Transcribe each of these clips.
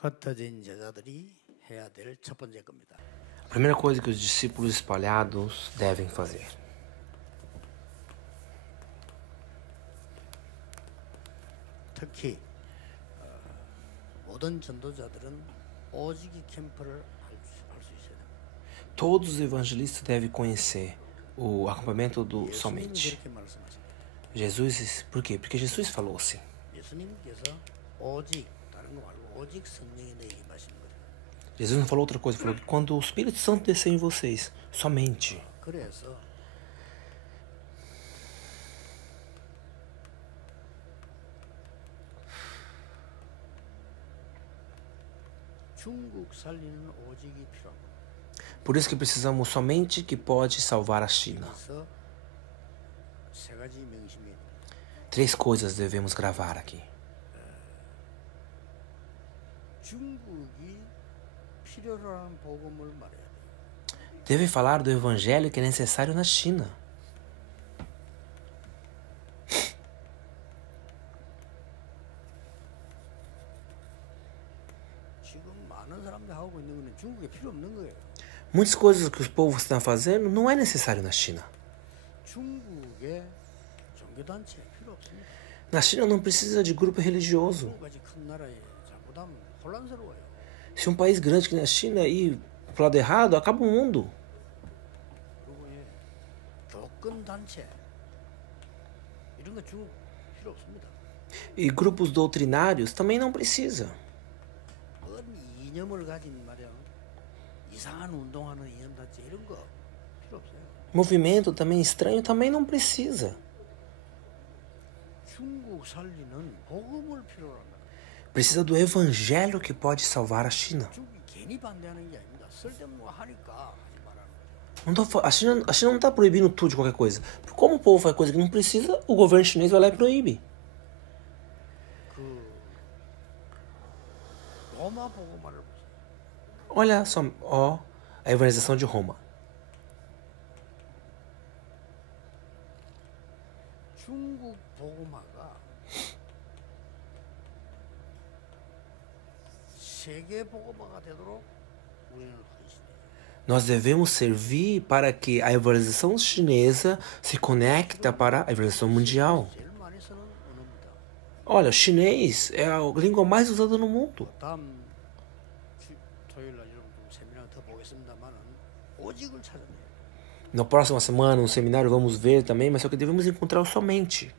흩어진 제자들이 해야 될 첫 번째 겁니다. A primeira coisa que os discípulos espalhados devem fazer. 특히 모든 전도자들은 오직이 캠프를 할 수 있어야 됩니다. Todos os evangelistas devem conhecer o acampamento do 예수님이 somente. 그렇게 말씀하십니다. Jesus, por quê? Porque Jesus falou assim. 예수님께서 오직 다른 거 말고 오직 성령이 내게 임하시는 거예요. Jesus não falou outra coisa, falou que quando o Espírito Santo descer em vocês, somente. 그래서 중국 살리는 오직이 필요합니다. Por isso que precisamos somente que pode salvar a China. 그래서 세 가지 명심이 3 coisas devemos gravar aqui. 중국이 필요로 하는 복음을 말해야 돼요. Deve falar do evangelho que é necessário na China. 지금 많은 사람들이 하고 있는 거는 중국에 필요 없는 거예요. Muitas coisas que os povos estão fazendo não é necessário na China. 중국에 종교단체 필요 없습니다. Na China não precisa de grupo religioso. 중국까지 큰 나라에 잘못하면 혼란스러워요. Se um país grande que na China ir pro lado errado, acaba o mundo. 그리고 교권 단체 이런 거 중국 필요 없습니다. E grupos doutrinários também não precisa. 뭔 이념을 가진 말이야 이상한 운동하는 이념 단체 이런 거 필요 없어요. Movimento também estranho também não precisa. 중국 살리는 복음을 필요로 한다. Precisa do evangelho que pode salvar a China. 중국이 괜히 반대하는 게 아닙니다. 쓸데없는 거 하니까 하지 말라는 거죠. A China não está proibindo tudo de qualquer coisa. Como o povo faz coisa que não precisa, o governo chinês vai lá e proíbe. 그 로마 복음화를 보세요. Olha só, ó, a evangelização de Roma. 중국 복음화가 세계 복음화가 되도록 우리는 헌신해요. Nós devemos servir para que a evangelização chinesa se conecte para a evangelização mundial. 제일 많이 쓰는 언어입니다. Olha, o chinês é a língua mais usada no mundo. 다음 토요일 날 여러분 좀 세미나 더 보겠습니다만은 오직을 찾아내요. Na próxima semana, no seminário, vamos ver também, mas só que devemos encontrar o somente.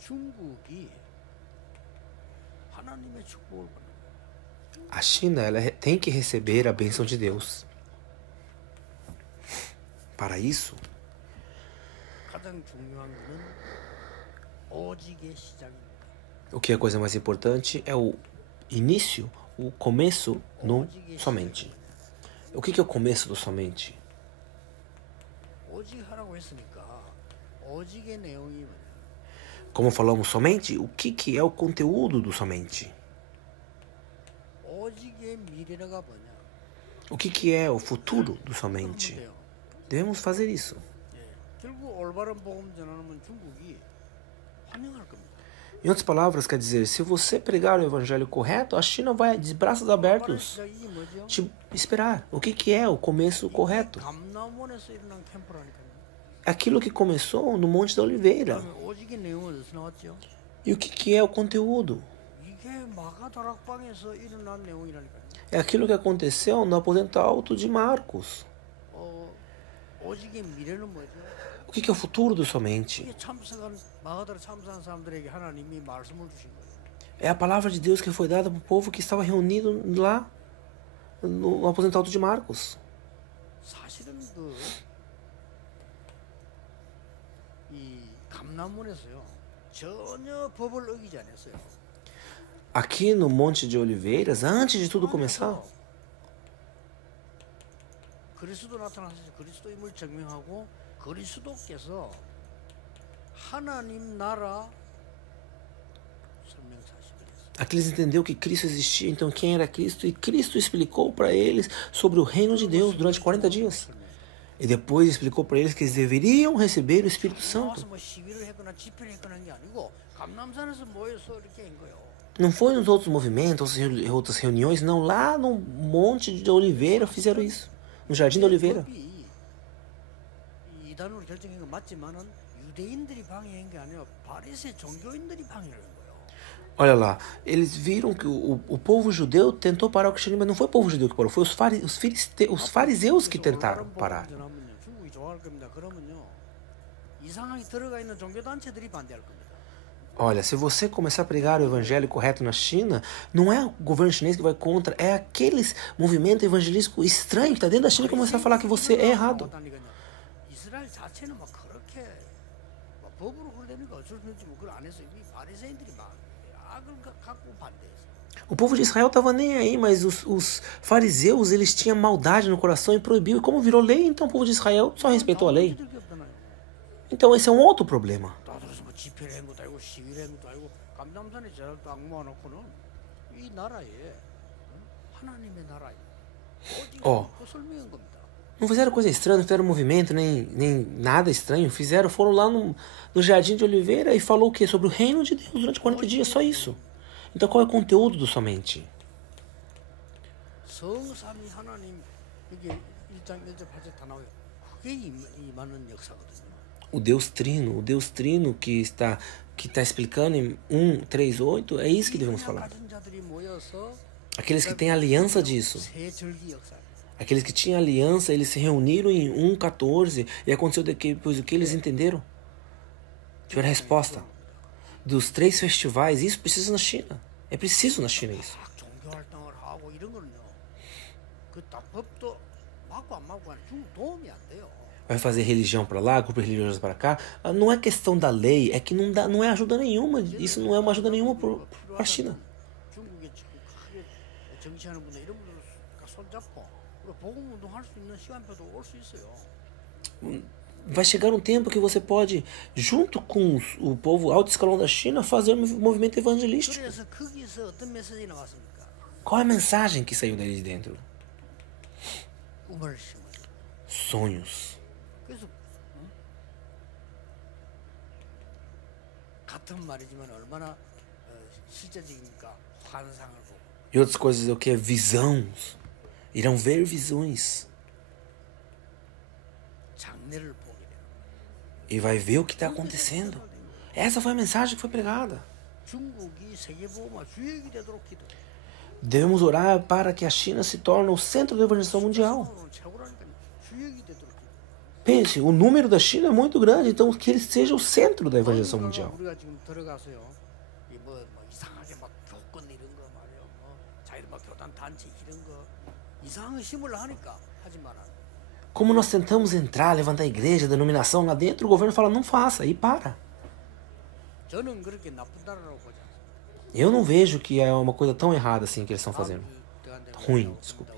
중국이 하나님의 축복을 받는 거예요. A China, ela tem que receber a bênção de Deus. Para isso, 가장 중요한 것은 오직의 시작입니다. o que é a coisa mais importante é o início, o começo no somente. O que é o começo do somente? 오직 하라고 했으니까 오직의 내용이 뭐냐? Como falamos somente, o que é o conteúdo do somente? 오직의 미래가 뭐냐? O que é o futuro do somente? 돼요. Devemos fazer isso. 예. 결국 올바른 복음 전하면 중국이 환영할 겁니다. Em outras palavras, quer dizer, se você pregar o evangelho correto, a China vai de braços 올바른 abertos 시작이 뭐죠? te esperar. O que é o começo correto? 감남원에서 일어난 캠프라니까요. Aquilo que começou no Monte da Oliveira. 그러면 오직의 내용은 어디서 나왔죠? E o que é o conteúdo? 이게 마가다락방에서 일어난 내용이라니까요. É aquilo que aconteceu no aposento alto de Marcos. 오직의 미래는 뭐죠? O que é o futuro do somente? 이게 참석한 마가다락 참석한 사람들에게 하나님이 말씀을 주신 거예요. É a palavra de Deus que foi dada para o povo que estava reunido lá no aposento alto de Marcos. 사실은 이 감남원에서요 전혀 법을 어기지 않았어요. Aqui no Monte de Oliveiras, antes de tudo começar, 그리스도 나타나셔서 그리스도임을 증명하고 그리스도께서 하나님 나라 설명사실을 aqui eles entenderam que Cristo existia, então quem era Cristo? E Cristo explicou para eles sobre o reino de Deus durante 40 dias. E depois explicou para eles que eles deveriam receber o Espírito Santo. 나와서 뭐 시위를 했거나 집회를 했거나 한 게 아니고 감람산에서 모여서 이렇게 한 거예요. Não foi nos outros movimentos, outras reuniões, não. Lá no Monte de Oliveira fizeram isso. No Jardim da Oliveira. 법이 이단으로 결정한 건 맞지만은 유대인들이 방해한 게 아니라 바리새 종교인들이 방해를 한 거예요. Olha lá, eles viram que o povo judeu tentou parar o cristianismo, mas não foi o povo judeu que parou, foi os fariseus que tentaram parar. 중국이 좋아할 겁니다. 그러면요 이상하게 들어가 있는 종교 단체들이 반대할 겁니다. Olha, se você começar a pregar o evangelho correto na China, não é o governo chinês que vai contra, é aqueles movimentos evangelísticos estranhos que está dentro da China que começar a falar que você é errado. 이스라엘 자체는 막 그렇게 막 법으로 그러니까 어쩔 수 없지 뭐 그걸 안 해서 이 바리새인들이 막 악을 갖고 반대했어. O povo de Israel estava nem aí, mas os fariseus eles tinham maldade no coração e proibiu. E como virou lei, então o povo de Israel só respeitou a lei. Então esse é um outro problema. 나들어서 뭐 집회를 한 것도 아니고 시위를 한 것도 아니고 감남산에 저렇게 악모아놓고는 이 나라에 하나님의 나라에 오직 설명한 겁니다. Não fizeram coisa estranha, não fizeram movimento, nem nada estranho. Foram lá no Jardim de Oliveira e falou o quê? Sobre o reino de Deus durante 40 dias, só isso. Então qual é o conteúdo do somente? 성삼위 하나님 이게 1장 1절 8절 다 나와요. 그게 임하는 역사거든요. O Deus Trino que está explicando em 1, 3, 8, é isso que devemos falar. Aqueles que têm aliança disso. Aqueles que tinham aliança, eles se reuniram em 1:14 e aconteceu depois o que eles entenderam? Tiveram a resposta. Dos 3 festivais, isso precisa na China. É preciso na China isso. Vai fazer religião para lá, grupo religioso para cá. Não é questão da lei, é que não é ajuda nenhuma. Isso não é uma ajuda nenhuma para a China. Vai chegar um tempo que você pode, junto com o povo alto escalão da China, fazer um movimento evangelístico. Qual é a mensagem que saiu daí de dentro? Sonhos. E outras coisas é o que? Visões. Irão ver visões. E vai ver o que está acontecendo. Essa foi a mensagem que foi pregada. Devemos orar para que a China se torne o centro da evangelização mundial. Pense, o número da China é muito grande, então que ele seja o centro da evangelização mundial. Como nós tentamos entrar, levantar a igreja, a denominação lá dentro, o governo fala, não faça, e para. Eu não vejo que é uma coisa tão errada assim que eles estão fazendo. Ruim, desculpe.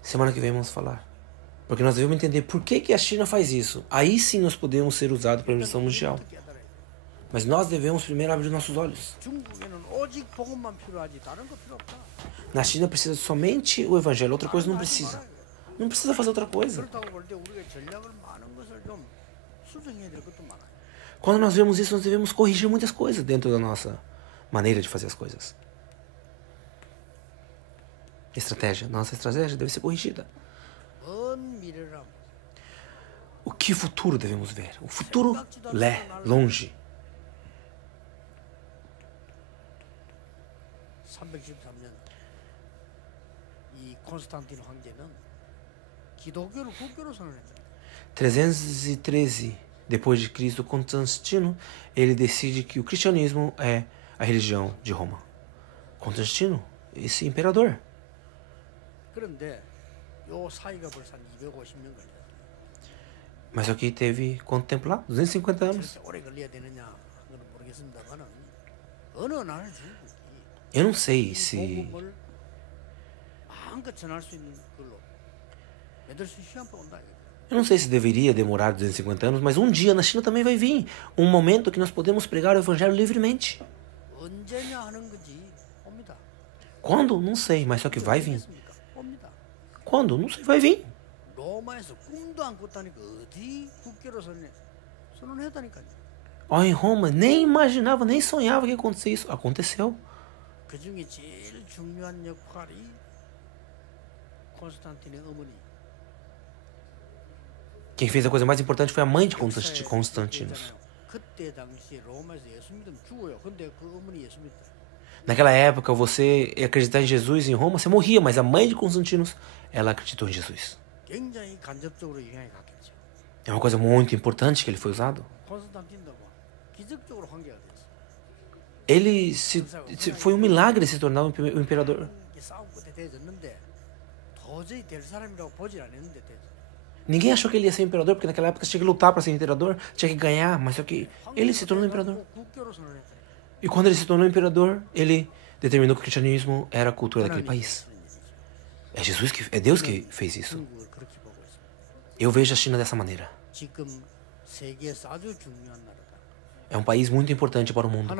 Semana que vem vamos falar. Porque nós devemos entender por que a China faz isso. Aí sim nós podemos ser usados para a evangelização mundial. Mas nós devemos primeiro abrir nossos olhos. Na China precisa somente o evangelho, outra coisa não precisa. Não precisa fazer outra coisa. Quando nós vemos isso, nós devemos corrigir muitas coisas dentro da nossa maneira de fazer as coisas. Nossa estratégia deve ser corrigida. O que futuro devemos ver? O futuro longe. 313년 이 콘스탄티누 황제는 기독교를 국교로 선언했다. 313 depois de Cristo, Constantino, ele decide que o cristianismo é a religião de Roma. Constantino, esse imperador. 그런데 요 사이가 벌써 250년 걸렸어요. Mas aqui teve quanto tempo lá? 250 anos. 오래 걸려야 되느냐 그건 모르겠습니다만은 어느 날 Eu não sei se eu não sei se deveria demorar 250 anos, mas um dia na China também vai vir um momento que nós podemos pregar o evangelho livremente. Quando? Não sei, mas só que vai vir. Quando? Não sei, vai vir. 로마에서 꿈도 안 꿨다니까 어디 국교로 선언했다니까요. Ó, em Roma, nem imaginava, nem sonhava que ia acontecer isso. Aconteceu. 그 중에 제일 중요한 역할이 콘스탄틴의 어머니. Quem fez a coisa mais importante foi a mãe de Constantinos. 그때 당시에 로마에서 예수 믿으면 죽어요. 근데 그 어머니 예수 믿다. Naquela época, você ia acreditar em Jesus em Roma, você morria, mas a mãe de Constantinos, ela acreditou em Jesus. 굉장히 간접적으로 영향이 갔겠죠. É uma coisa muito importante que ele foi usado. 콘스탄틴도 기적적으로 황제가 됐어. Ele foi um milagre se tornar o imperador. 싸움 끝에 되졌는데 도저히 될 사람이라고 보질 않았는데 됐어. Ninguém achou que ele ia ser imperador, porque naquela época você tinha que lutar para ser imperador, tinha que ganhar, mas só que ele se tornou imperador. E quando ele se tornou imperador, ele determinou que o cristianismo era a cultura daquele país. É Deus que fez isso. Eu vejo a China dessa maneira. É um país muito importante para o mundo.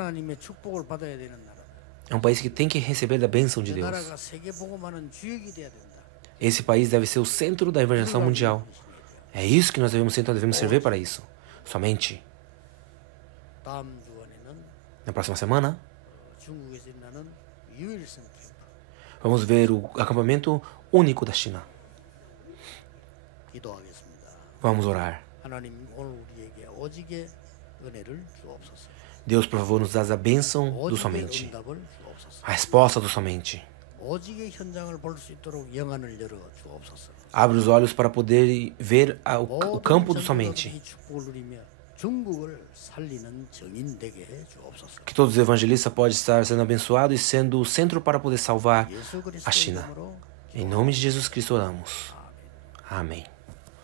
É um país que tem que receber da bênção de Deus. Esse país deve ser o centro da evangelização mundial. É isso que nós devemos servir para isso. Somente. Na próxima semana, vamos ver o acampamento único da China. Vamos orar. Deus, por favor, nos dá a bênção do somente. A resposta do somente. Abre os olhos para poder ver o campo do somente. Que todos os evangelistas possam estar sendo abençoados e sendo o centro para poder salvar a China. Em nome de Jesus Cristo oramos. Amém.